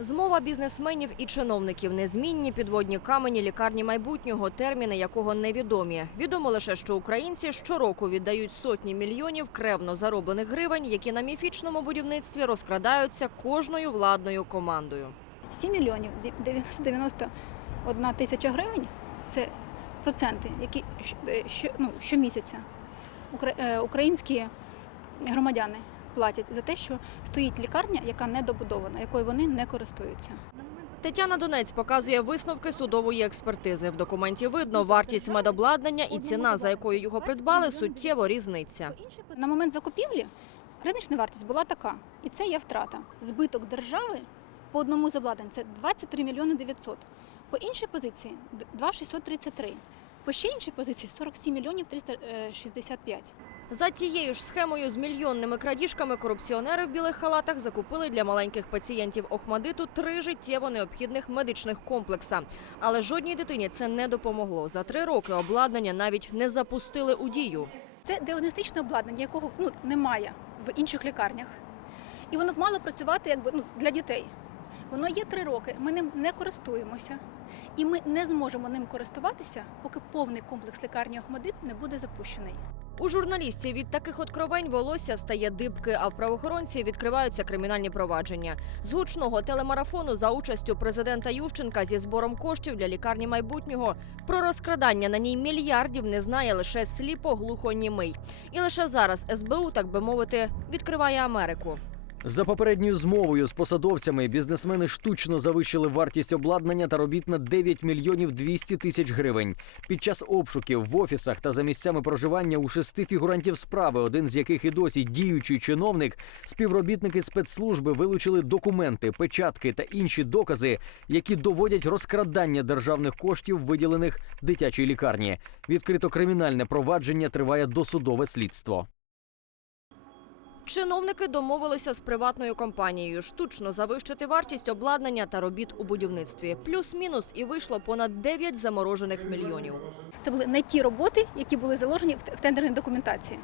Змова бізнесменів і чиновників незмінні підводні камені лікарні майбутнього, терміни якого невідомі. Відомо лише, що українці щороку віддають сотні мільйонів кревно зароблених гривень, які на міфічному будівництві розкрадаються кожною владною командою. 7 мільйонів 991 тисяча гривень це проценти, які е, ну, щомісяця е, українські громадяни платять за те, що стоїть лікарня, яка недобудована, якою вони не користуються. Тетяна Донець показує висновки судової експертизи. В документі видно, вартість медобладнання і ціна, за якою його придбали, суттєво різниця. На момент закупівлі риночна вартість була така, і це є втрата. Збиток держави по одному з обладнань це 23 мільйони 900. По іншій позиції д- 2,633. По ще іншій позиції 47 мільйонів 365. За тією ж схемою з мільйонними крадіжками корупціонери в білих халатах закупили для маленьких пацієнтів Охмадиту три життєво необхідних медичних комплекса. Але жодній дитині це не допомогло. За три роки обладнання навіть не запустили у дію. Це діагностичне обладнання, якого ну, немає в інших лікарнях. І воно мало працювати якби, ну, для дітей. Воно є три роки, ми ним не користуємося. І ми не зможемо ним користуватися, поки повний комплекс лікарні Охмадит не буде запущений. У журналістів від таких откровень волосся стає дибки, а в правоохоронці відкриваються кримінальні провадження. З гучного телемарафону за участю президента Ющенка зі збором коштів для лікарні майбутнього про розкрадання на ній мільярдів не знає лише сліпо глухонімий. І лише зараз СБУ, так би мовити, відкриває Америку. За попередньою змовою з посадовцями бізнесмени штучно завищили вартість обладнання та робіт на 9 мільйонів 200 тисяч гривень. Під час обшуків в офісах та за місцями проживання у шести фігурантів справи, один з яких і досі діючий чиновник, співробітники спецслужби вилучили документи, печатки та інші докази, які доводять розкрадання державних коштів, виділених дитячій лікарні. Відкрито кримінальне провадження триває досудове слідство. Чиновники домовилися з приватною компанією штучно завищити вартість обладнання та робіт у будівництві. Плюс-мінус і вийшло понад 9 заморожених мільйонів. Це були не ті роботи, які були заложені в тендерній документації.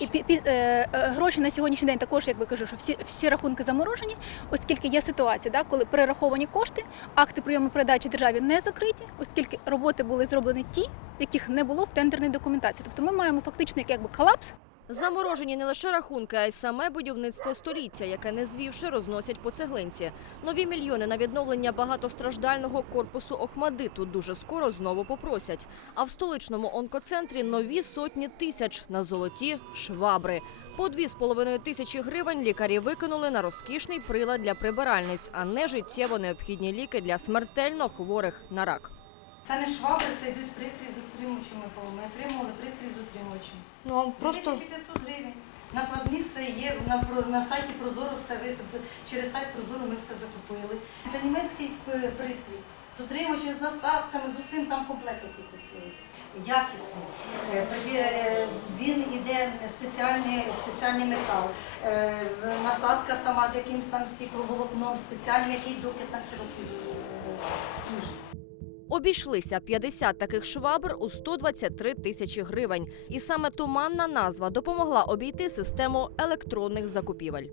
І пі, пі, е, е, гроші на сьогоднішній день також, якби кажу, що всі, всі рахунки заморожені, оскільки є ситуація, да, коли перераховані кошти, акти прийому передачі державі не закриті, оскільки роботи були зроблені ті, яких не було в тендерній документації. Тобто ми маємо фактично якби колапс Заморожені не лише рахунки, а й саме будівництво століття, яке не звівши розносять по цеглинці. Нові мільйони на відновлення багатостраждального корпусу Охмадиту дуже скоро знову попросять. А в столичному онкоцентрі нові сотні тисяч на золоті швабри. По дві з половиною тисячі гривень лікарі викинули на розкішний прилад для прибиральниць, а не життєво необхідні ліки для смертельно хворих на рак. Це не швабри, це йдуть пристрій з утримувачем. Микола. Ми отримували пристрій з утримувачем. Ну просто 1500 гривень. Накладні все є, на, на сайті Прозоро все виставлено. Через сайт Прозоро ми все закупили. Це німецький е, пристрій з утримувачем, з насадками, з усім там комплект який тут цілий. Якісний. Е, е, Він іде спеціальний, спеціальний метал. Насадка сама з якимось там стікловолокном спеціальним, який до 15 років служить. Обійшлися 50 таких швабр у 123 тисячі гривень. І саме туманна назва допомогла обійти систему електронних закупівель.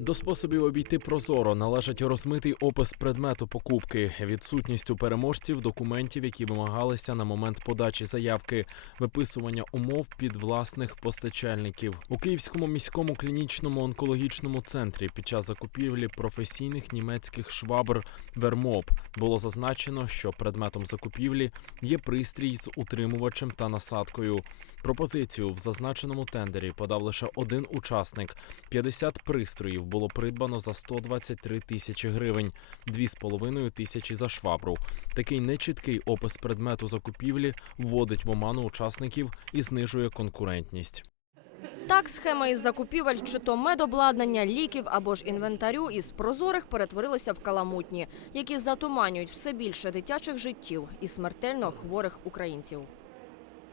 До способів обійти прозоро належать розмитий опис предмету покупки, відсутність у переможців документів, які вимагалися на момент подачі заявки, виписування умов під власних постачальників у Київському міському клінічному онкологічному центрі. Під час закупівлі професійних німецьких швабр Вермоп було зазначено, що предметом закупівлі є пристрій з утримувачем та насадкою. Пропозицію в зазначеному тендері подав лише один учасник. 50 пристроїв було придбано за 123 тисячі гривень, 2,5 тисячі за швабру. Такий нечіткий опис предмету закупівлі вводить в оману учасників і знижує конкурентність. Так, схема із закупівель чи то медобладнання, ліків або ж інвентарю із прозорих перетворилися в каламутні, які затуманюють все більше дитячих життів і смертельно хворих українців.